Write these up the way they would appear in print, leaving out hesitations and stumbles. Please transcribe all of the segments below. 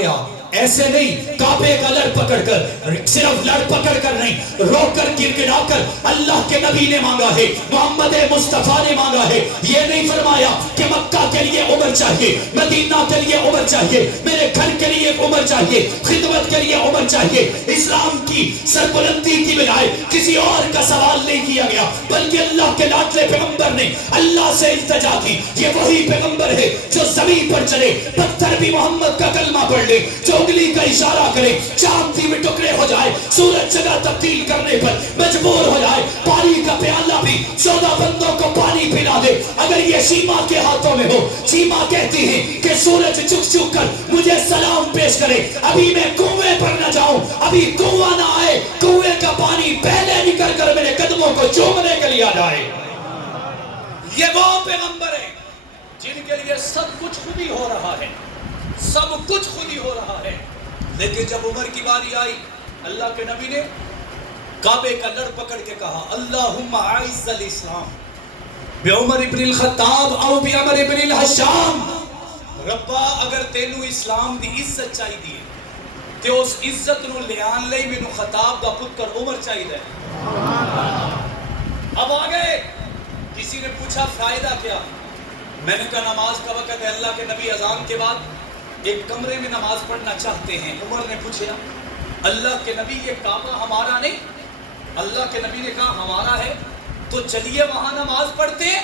گیا. ایسے نہیں کعبے کا لڑ پکڑ کر، صرف لڑ پکڑ کر نہیں، رو کر گڑگڑا کر اللہ کے نبی نے مانگا ہے، محمد مصطفیٰ نے مانگا ہے. یہ نہیں فرمایا کہ مکہ کے لیے عمر چاہیے، مدینہ کے لیے عمر چاہیے، میرے گھر کے لیے عمر چاہیے، خدمت کے لیے عمر چاہیے. اسلام کی سربلندی کی بجائے کسی اور کا سوال نہیں کیا گیا، بلکہ اللہ کے لاڈلے پیغمبر نے اللہ سے التجا کی. یہ وہی پیغمبر ہے جو زمین پر چلے، پتھر بھی محمد کا کلمہ پڑھ لے، جو انگلی کا اشارہ کرے چاند بھی ٹکڑے ہو جائے، سورج جگہ تبدیل کرنے پر مجبور ہو جائے، پانی کا پیالہ بھی 14 بندوں کو پانی پلا دے اگر یہ شیما کے ہاتھوں میں ہو. شیما کہتی ہے کہ سورج چک چک کر مجھے سلام پیش کرے، ابھی میں کنویں پر نہ جاؤں، ابھی کنواں نہ آئے، کنویں کا پانی پہلے نکل کر میرے قدموں کو چومنے کے لیے آ جائے. یہ وہ پیغمبر ہے جن کے لیے سب کچھ خود ہی ہو رہا ہے، سب کچھ خود ہی ہو رہا ہے. لیکن جب عمر کی باری آئی، اللہ کے نبی نے کعبے کا لڑ پکڑ کے کہا اللہم اعز الاسلام بعمر ابن الخطاب او بعمر ابن الحشام. ربا اگر تینوں اسلام دی عزت چاہی دی تے اس عزت نو لیان لئی مینوں خطاب دا پتر عمر چاہیے. اب آگئے کسی نے پوچھا فائدہ کیا؟ میں نے کہا نماز کا وقت ہے، اللہ کے نبی اذان کے بعد ایک کمرے میں نماز پڑھنا چاہتے ہیں. عمر نے پوچھا اللہ کے نبی یہ کعبہ ہمارا نہیں؟ اللہ کے نبی نے کہا ہمارا ہے، تو چلیے وہاں نماز پڑھتے ہیں.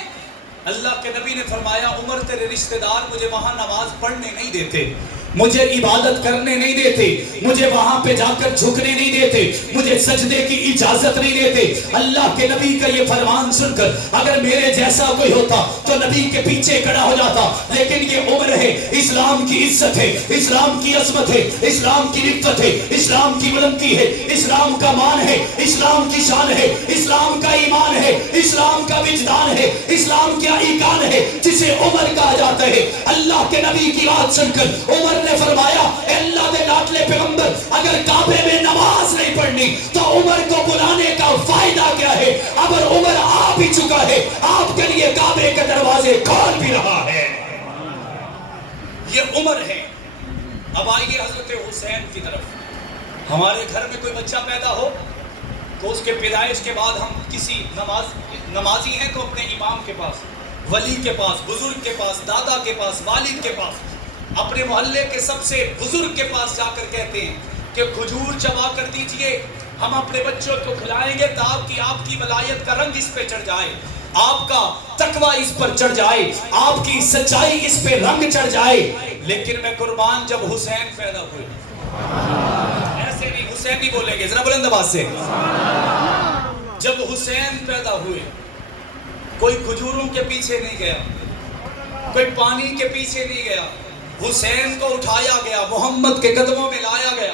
اللہ کے نبی نے فرمایا عمر تیرے رشتہ دار مجھے وہاں نماز پڑھنے نہیں دیتے، مجھے عبادت کرنے نہیں دیتے، مجھے وہاں پہ جا کر جھکنے نہیں دیتے، مجھے سجدے کی اجازت نہیں دیتے. اللہ کے نبی کا یہ فرمان سن کر اگر میرے جیسا کوئی ہوتا تو نبی کے پیچھے کھڑا ہو جاتا. لیکن یہ عمر ہے، اسلام کی عزت ہے، اسلام کی عظمت ہے، اسلام کی رفت ہے، اسلام کی بلندی ہے، اسلام کا مان ہے، اسلام کی شان ہے، اسلام کا ایمان ہے، اسلام کا وجدان ہے، اسلام کا ایقان ہے، جسے عمر کہا جاتا ہے. اللہ کے نبی کی بات سن کر عمر نے فرمایا اے اللہ دے لاڈلے پیغمبر اگر کعبے میں نماز نہیں پڑھنی تو عمر کو بلانے کا فائدہ کیا ہے؟ اگر عمر آ بھی چکا ہے آپ کے لیے کعبے کے دروازے کھول بھی رہا ہے. یہ عمر ہے. اب آئیے حضرت حسین کی طرف. ہمارے گھر میں کوئی بچہ پیدا ہو تو اس کے پیدائش کے بعد ہم کسی نمازی ہیں تو اپنے امام کے پاس، ولی کے پاس، بزرگ کے پاس، دادا کے پاس، والد کے پاس، اپنے محلے کے سب سے بزرگ کے پاس جا کر کہتے ہیں کہ کھجور چبا کر دیجئے، ہم اپنے بچوں کو کھلائیں گے تاکہ آپ کی ولایت کا رنگ اس پہ چڑھ جائے، آپ کا تقوی اس پر چڑھ جائے، آپ کی سچائی اس پہ رنگ چڑھ جائے. لیکن میں قربان جب حسین پیدا ہوئے، ایسے نہیں حسین نہیں بولیں گے، ذرا بلند آواز سے، جب حسین پیدا ہوئے کوئی کھجوروں کے پیچھے نہیں گیا، کوئی پانی کے پیچھے نہیں گیا، حسین کو اٹھایا گیا، محمد کے قدموں میں لایا گیا.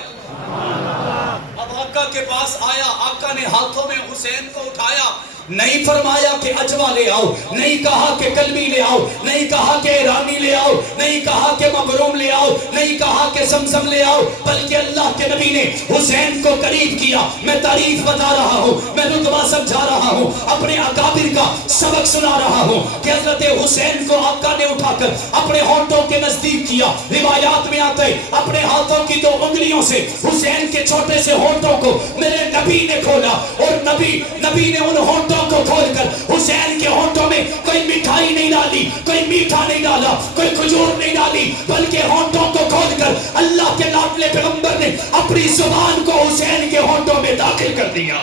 اب آقا کے پاس آیا، آقا نے ہاتھوں میں حسین کو اٹھایا، نہیں فرمایا کہ اجوا لے آؤ، نہیں کہا کہ کلمی لے آؤ، نہیں کہا کہ ایرانی لے آؤ، نہیں کہا کہ مبروم لے آؤ، نہیں کہا کہ زمزم لے آؤ، بلکہ اللہ کے نبی نے حسین کو قریب کیا. میں تعریف بتا رہا ہوں، میں رتبہ سمجھا رہا ہوں، اپنے اکابر کا سبق سنا رہا ہوں کہ حضرت حسین کو آقا نے اٹھا کر اپنے ہونٹوں کے نزدیک کیا. روایات میں آتا ہے اپنے ہاتھوں کی 2 انگلیوں سے حسین کے چھوٹے سے ہونٹوں کو میرے نبی نے کھولا، اور نبی نے ان ہونٹوں کو کھول کر حسین کے ہونٹوں میں کوئی مٹھائی نہیں ڈالی، کوئی میٹھا نہیں ڈالا، کوئی کھجور نہیں ڈالی، بلکہ ہونٹوں کو کھول کر اللہ کے لاڈلے پیغمبر نے اپنی زبان کو حسین کے ہونٹوں میں داخل کر دیا.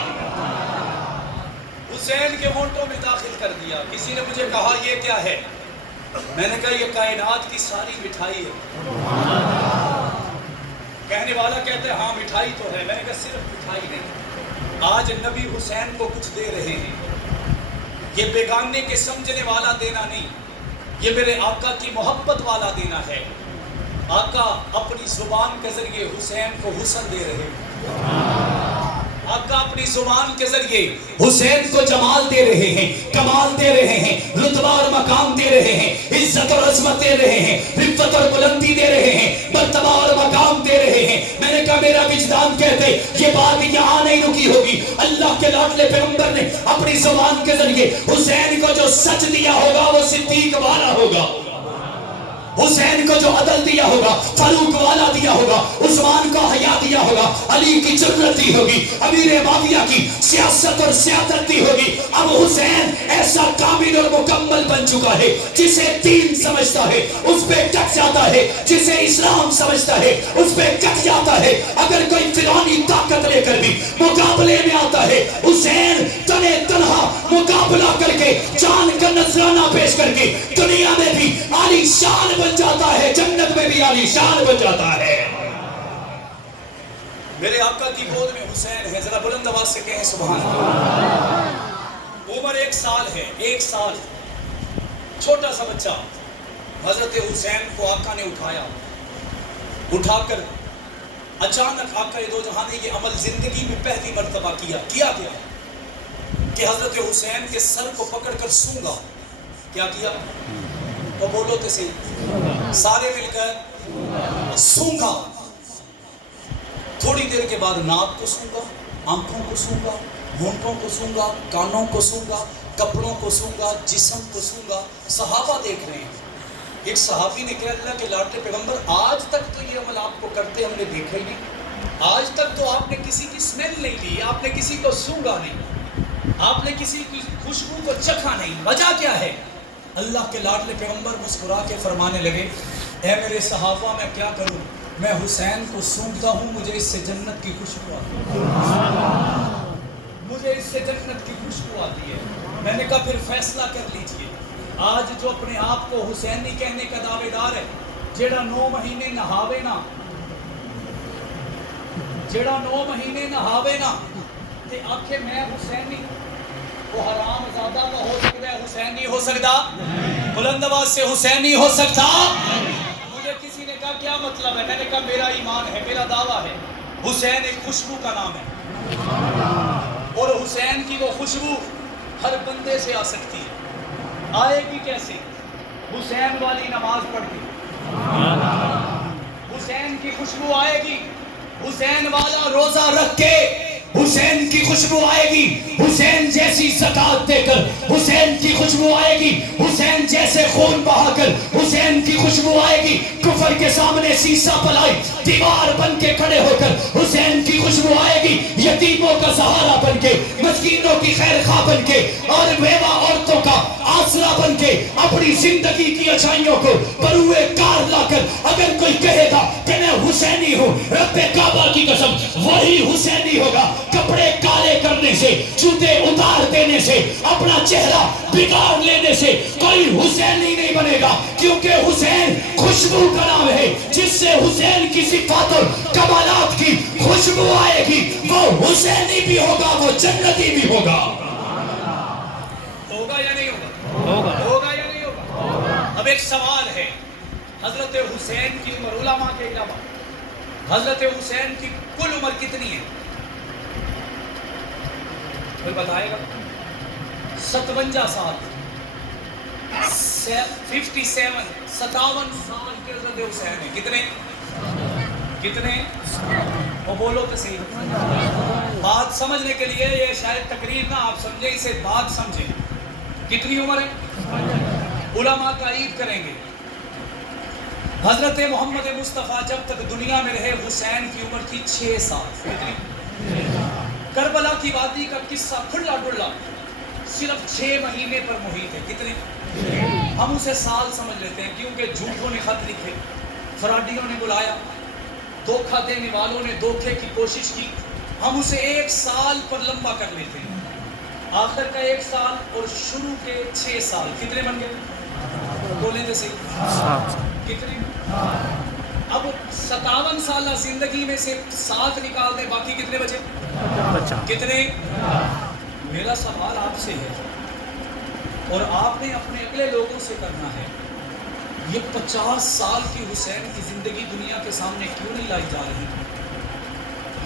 حسین کے ہونٹوں میں داخل کر دیا. کسی نے مجھے کہا یہ کیا ہے؟ میں نے کہا یہ کائنات کی ساری مٹھائی ہے. کہنے والا کہتے ہیں ہاں مٹھائی تو ہے. میں نے کہا صرف مٹھائی نہیں، آج نبی حسین کو کچھ دے رہے ہیں. یہ بیگانے کے سمجھنے والا دینا نہیں، یہ میرے آقا کی محبت والا دینا ہے. آقا اپنی زبان کے ذریعے حسین کو حسن دے رہے ہیں. آقا اپنی زبان کے ذریعے حسین کو جمال دے رہے ہیں، کمال دے رہے ہیں، رتبہ اور مقام دے رہے ہیں، عزت اور عظمت دے رہے ہیں، رفت اور بلندی دے رہے ہیں، مرتبہ اور مقام دے رہے ہیں. میں نے کہا میرا وجدان کہتے یہ بات یہاں نہیں رکی ہوگی. اللہ کے لاڈلے پیغمبر نے اپنی زبان کے ذریعے حسین کو جو سچ دیا ہوگا وہ صدیق والا ہوگا، حسین کو جو عدل دیا ہوگا فاروق والا دیا ہوگا، علی کی جرتی ہوگی، امیر معاویہ کی سیاست اور سیادتی ہوگی. اب حسین ایسا کامل اور مکمل بن چکا ہے، جسے دین سمجھتا ہے اس پہ ٹک جاتا ہے، جسے اسلام سمجھتا ہے اس پہ ٹک جاتا ہے. اگر کوئی فرعونی طاقت لے کر بھی مقابلے میں آتا ہے، حسین تنے تنہا مقابلہ کر کے جان کا نذرانہ پیش کر کے دنیا میں بھی عالی شان بن جاتا ہے، جنت میں بھی عالی شان بن جاتا ہے. میرے آقا کی گود میں حسین ہے، ذرا بلند آواز سے کہیں سبحان اللہ. عمر 1 سال ہے، 1 سال، چھوٹا سا بچہ. حضرت حسین کو آقا نے اٹھا کر اچانک آقا دو جہاں نے یہ عمل زندگی میں پہلی مرتبہ کیا گیا کہ حضرت حسین کے سر کو پکڑ کر سونگا. کیا کیا؟ وہ بولو تو صحیح، سارے مل کر سونگا. تھوڑی دیر کے بعد ناک کو سونگا، آنکھوں کو سونگا، ہونٹوں کو سونگا، کانوں کو سونگا، کپڑوں کو سونگا، جسم کو سونگا. صحابہ دیکھ رہے ہیں. ایک صحابی نے کہا اللہ کے لاڈلے پیغمبر آج تک تو یہ عمل آپ کو کرتے ہم نے دیکھا ہی نہیں. آج تک تو آپ نے کسی کی سمیل نہیں لی، آپ نے کسی کو سونگا نہیں، آپ نے کسی کی خوشبو کو چکھا نہیں. وجہ کیا ہے؟ اللہ کے لاڈلے پیغمبر مسکرا کے فرمانے لگے اے میرے صحابہ میں کیا کروں، میں حسین کو سونگتا ہوں، مجھے اس سے جنت کی خوشبو آتی ہے، مجھے اس سے جنت کی خوشبو آتی ہے. میں نے کہا پھر فیصلہ کر لیجئے. آج جو اپنے آپ کو حسینی کہنے کا دعوے دار ہے، جیڑا 9 مہینے نہاوے نا تے آکھے میں حسینی، وہ حرام زادہ کا ہو سکتا ہے، حسین نہیں ہو سکتا. بلند آواز سے حسین نہیں ہو سکتا. مجھے کسی نے کہا کیا مطلب ہے؟ میں نے کہا میرا ایمان ہے، میرا دعویٰ ہے حسین ایک خوشبو کا نام ہے، اور حسین کی وہ خوشبو ہر بندے سے آ سکتی ہے. آئے گی کیسے؟ حسین والی نماز پڑھ کے حسین کی خوشبو آئے گی، حسین والا روزہ رکھ کے حسین کی خوشبو آئے گی، حسین جیسی زکات دے کر حسین کی خوشبو آئے گی، حسین جیسے خون بہا کر حسین کی خوشبو آئے گی. کفر کے سامنے سیسا پلائی دیوار بن کے کھڑے ہو کر حسین کی خوشبو آئے گی. یتیموں کا سہارا بن کے، مسکینوں کی خیر خواہ بن کے، اور بیوہ عورتوں کا آسرا بن کے، اپنی زندگی کی اچھائیوں کو بروئے کار لا کر اگر کوئی کہے گا کہ میں حسینی ہوں، رب کعبہ کی قسم وہی حسینی ہوگا. کپڑے کالے کرنے سے، جوتے اتار دینے سے، اپنا چہرہ بگاڑ لینے سے کوئی حسینی نہیں بنے گا، کیونکہ حسین خوشبو کا نام ہے. جس سے حسین کی صفات اور کمالات کی خوشبو آئے گی وہ حسینی بھی ہوگا، وہ جنتی بھی ہوگا. ہوگا یا نہیں ہوگا؟ ہوگا یا نہیں ہوگا؟ اب ایک سوال ہے، حضرت حسین کی عمر، علماء کے علاوہ حضرت حسین کی کل عمر کتنی ہے؟ کوئی بتائے گا؟ 57 سال، 57 سال کے حضرت حسین ہیں. کتنے؟ وہ بولو تو صحیح. بات سمجھنے کے لیے یہ شاید تقریر نہ آپ سمجھیں، اسے بات سمجھیں. کتنی عمر ہے؟ علماء تائید کریں گے. حضرت محمد مصطفیٰ جب تک دنیا میں رہے حسین کی عمر تھی 6 سال. کربلا کی وادی کا قصہ کھلا ڈلا صرف 6 مہینے پر محیط ہے. کتنے؟ ہم اسے سال سمجھ لیتے ہیں کیونکہ جھوٹوں نے خط لکھے، فراڈیوں نے بلایا، دھوکہ دینے والوں نے دھوکے کی کوشش کی، ہم اسے 1 سال پر لمبا کر لیتے ہیں. آخر کا 1 سال اور شروع کے 6 سال کتنے بن گئے؟ بولیں تو صحیح. کتنے؟ اب 57 سالہ زندگی میں سے 7 نکال دیں، باقی کتنے بچے؟ کتنے؟ میرا سوال آپ سے ہے اور آپ نے اپنے اگلے لوگوں سے کرنا ہے، یہ 50 سال کی حسین کی زندگی دنیا کے سامنے کیوں نہیں لائی جا رہی؟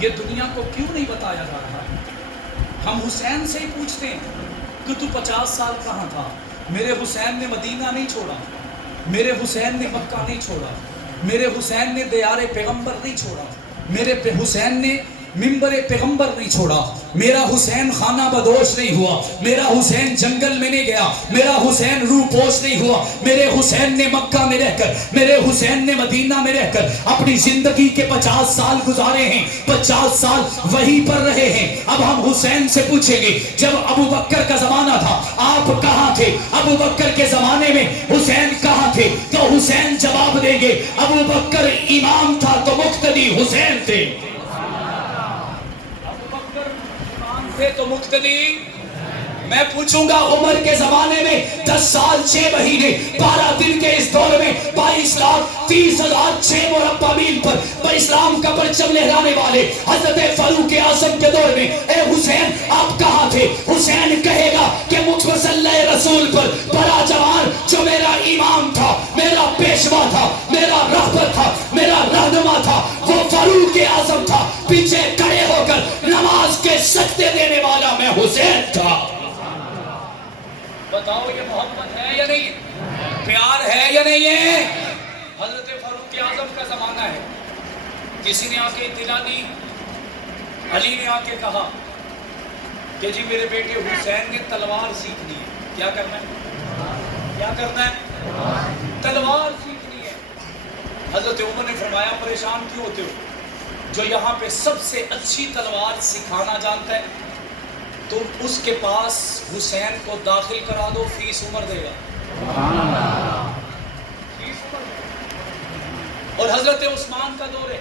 یہ دنیا کو کیوں نہیں بتایا جا رہا؟ ہم حسین سے ہی پوچھتے ہیں کہ تو 50 سال کہاں تھا؟ میرے حسین نے مدینہ نہیں چھوڑا، میرے حسین نے مکہ نہیں چھوڑا، میرے حسین نے دیار پیغمبر نہیں چھوڑا، میرے حسین نے منبر پیغمبر نہیں چھوڑا، میرا حسین خانہ بدوش نہیں ہوا، میرا حسین جنگل میں نہیں گیا، میرا حسین روح پوش نہیں ہوا، میرے حسین نے مکہ میں رہ کر، میرے حسین نے مدینہ میں رہ کر اپنی زندگی کے 50 سال گزارے ہیں، 50 سال وہیں پر رہے ہیں۔ اب ہم حسین سے پوچھیں گے جب ابو بکر کا زمانہ تھا آپ کہاں تھے؟ ابو بکر کے زمانے میں حسین کہاں تھے؟ تو حسین جواب دیں گے ابو بکر امام تھا تو مقتدی حسین تھے، تھے تو مقتدی۔ میں پوچھوں گا عمر کے زمانے میں 10 سال 6 مہینے 12 دن کے اس دور میں 22,30,006 مربع میل پر اسلام کا پرچم لہرانے والے حضرت فاروق اعظم کے دور میں اے حسین آپ کہاں تھے؟ حسین کہے گا کہ مجھ مسلح رسول پر بڑا جوان جو میرا امام تھا، میرا پیشوا تھا، میرا رہبر تھا، میرا رہنما تھا، وہ فاروق اعظم تھا، پیچھے کھڑے ہو کر نماز کے سجدے دینے والا میں حسین تھا۔ بتاؤ یہ محبت ہے یا نہیں؟ پیار ہے یا نہیں ہے؟ حضرت فاروق اعظم کا زمانہ ہے، کسی نے آ کے اطلاع دی، علی نے آ کے کہا کہ جی میرے بیٹے حسین نے تلوار سیکھنی ہے، کیا کرنا ہے؟ کیا کرنا ہے؟ تلوار سیکھنی ہے۔ حضرت عمر نے فرمایا پریشان کیوں ہوتے ہو؟ جو یہاں پہ سب سے اچھی تلوار سکھانا جانتا ہے تو اس کے پاس حسین کو داخل کرا دو، فیس عمر دے گا۔ فیس عمر دے گا۔ اور حضرت عثمان کا دور ہے،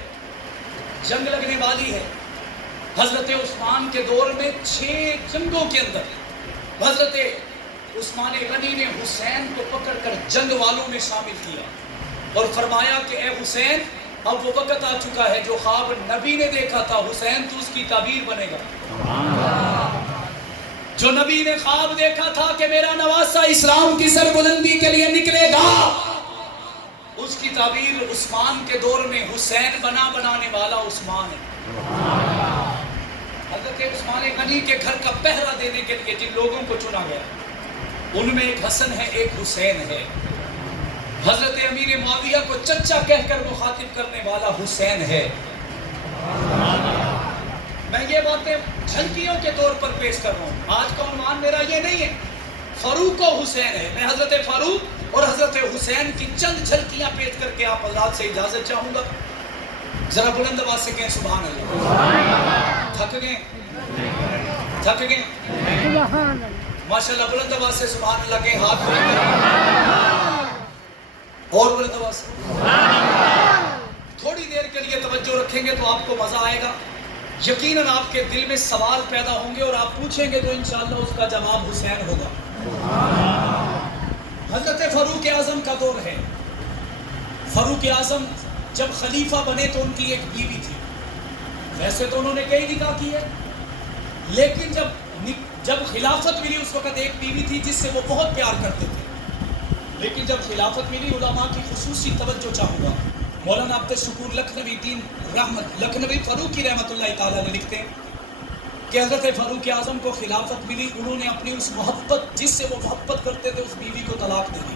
جنگ لگنے والی ہے۔ حضرت عثمان کے دور میں 6 جنگوں کے اندر حضرت عثمان غنی نے حسین کو پکڑ کر جنگ والوں میں شامل کیا اور فرمایا کہ اے حسین اب وہ وقت آ چکا ہے جو خواب نبی نے دیکھا تھا، حسین تو اس کی تعبیر بنے گا۔ جو نبی نے خواب دیکھا تھا کہ میرا نواسہ اسلام کی سربلندی کے لیے نکلے گا، اس کی تعبیر عثمان کے دور میں حسین بنانے والا عثمان ہے۔ حضرت عثمان غنی کے گھر کا پہرا دینے کے لیے جن لوگوں کو چنا گیا ان میں ایک حسن ہے، ایک حسین ہے۔ حضرت امیر معاویہ کو چچا کہہ کر مخاطب کرنے والا حسین ہے۔ میں یہ باتیں جھلکیوں کے طور پر پیش کر رہا ہوں، آج کا عنوان میرا یہ نہیں ہے، فاروق و حسین ہے۔ میں حضرت فاروق اور حضرت حسین کی چند جھلکیاں پیش کر کے آپ حضرات سے اجازت چاہوں گا۔ ذرا بلند آواز سے کہیں سبحان اللہ۔ تھک گئے؟ تھک گئے؟ ماشاءاللہ بلند آواز سے سبحان اللہ کہیں، ہاتھ بلند کریں اور بلند آواز سے۔ تھوڑی دیر کے لیے توجہ رکھیں گے تو آپ کو مزہ آئے گا، یقیناً آپ کے دل میں سوال پیدا ہوں گے اور آپ پوچھیں گے تو انشاءاللہ اس کا جواب حسین ہوگا۔ حضرت فاروق اعظم کا دور ہے۔ فاروق اعظم جب خلیفہ بنے تو ان کی ایک بیوی تھی، ویسے تو انہوں نے کئی نکاح کیے، لیکن جب خلافت ملی اس وقت ایک بیوی تھی جس سے وہ بہت پیار کرتے تھے، لیکن جب خلافت ملی علماء کی خصوصی توجہ چاہوں گا، مولانا عبد الشکور لکھنوی فاروقی رحمۃ اللہ تعالیٰ نے لکھتے ہیں کہ حضرت فاروق اعظم کو خلافت ملی، انہوں نے اپنی اس محبت جس سے وہ محبت کرتے تھے اس بیوی کو طلاق دے دی۔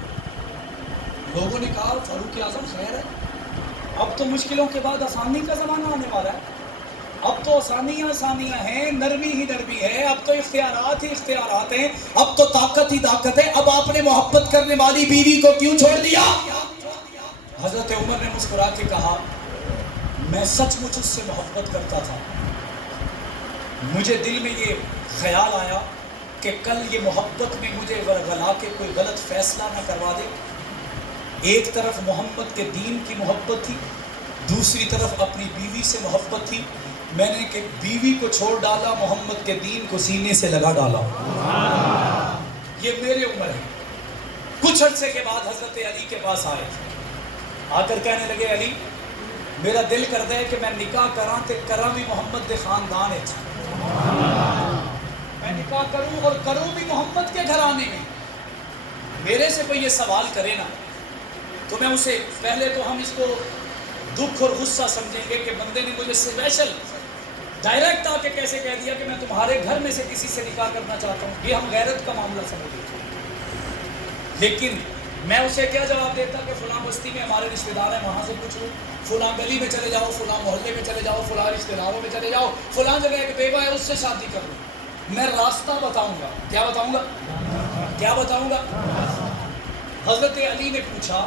لوگوں نے کہا فاروق اعظم خیر ہے، اب تو مشکلوں کے بعد آسانی کا زمانہ آنے والا ہے، اب تو آسانیاں ہیں، نرمی ہی نرمی ہے، اب تو اختیارات ہی اختیارات ہیں، اب تو طاقت ہی طاقت ہے، اب آپ نے محبت کرنے والی بیوی کو کیوں چھوڑ دیا؟ حضرت عمر نے مسکرا کے کہا میں سچ مچ اس سے محبت کرتا تھا، مجھے دل میں یہ خیال آیا کہ کل یہ محبت میں مجھے ورغلا کے کوئی غلط فیصلہ نہ کروا دے۔ ایک طرف محمد کے دین کی محبت تھی، دوسری طرف اپنی بیوی سے محبت تھی، میں نے کہ بیوی کو چھوڑ ڈالا، محمد کے دین کو سینے سے لگا ڈالا۔ یہ میرے عمر ہے۔ کچھ عرصے کے بعد حضرت علی کے پاس آئے، آ کر کہنے لگے علی میرا دل کرتا ہے کہ میں نکاح کراں تے کراں بھی محمد دے خاندان ہے، میں نکاح کروں اور کروں بھی محمد کے گھرانے میں۔ میرے سے کوئی یہ سوال کرے نا تو میں اسے پہلے تو ہم اس کو دکھ اور غصہ سمجھیں گے کہ بندے نے مجھے اسپیشل ڈائریکٹ آ کے کیسے کہہ دیا کہ میں تمہارے گھر میں سے کسی سے نکاح کرنا چاہتا ہوں، یہ ہم غیرت کا معاملہ سمجھیں گے۔ لیکن میں اسے کیا جواب دیتا کہ فلاں بستی میں ہمارے رشتہ دار ہیں، وہاں سے پوچھ لو، فلاں گلی میں چلے جاؤ، فلاں محلے میں چلے جاؤ، فلاں رشتہ داروں میں چلے جاؤ، فلاں جگہ ایک بیوہ ہے اس سے شادی کر لو. میں راستہ بتاؤں گا. کیا بتاؤں گا؟ کیا بتاؤں گا؟ حضرت علی نے پوچھا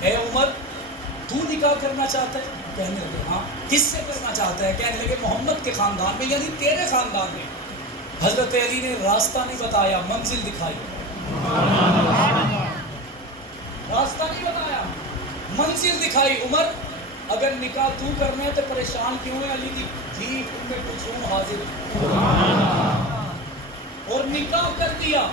اے عمر تو نکاح کرنا چاہتا ہے؟ کہنے لگے ہاں. کس سے کرنا چاہتا ہے؟ کہنے لگے محمد کے خاندان میں، یعنی تیرے خاندان میں. حضرت علی نے راستہ نہیں بتایا، منزل دکھائی. راستہ نہیں بتایا، منزل دکھائی. عمر اگر نکاح تو کرنا ہے تو پریشان کیوں ہے؟ علی کی دھی ام کلثوم حاضر، اور نکاح کر دیا.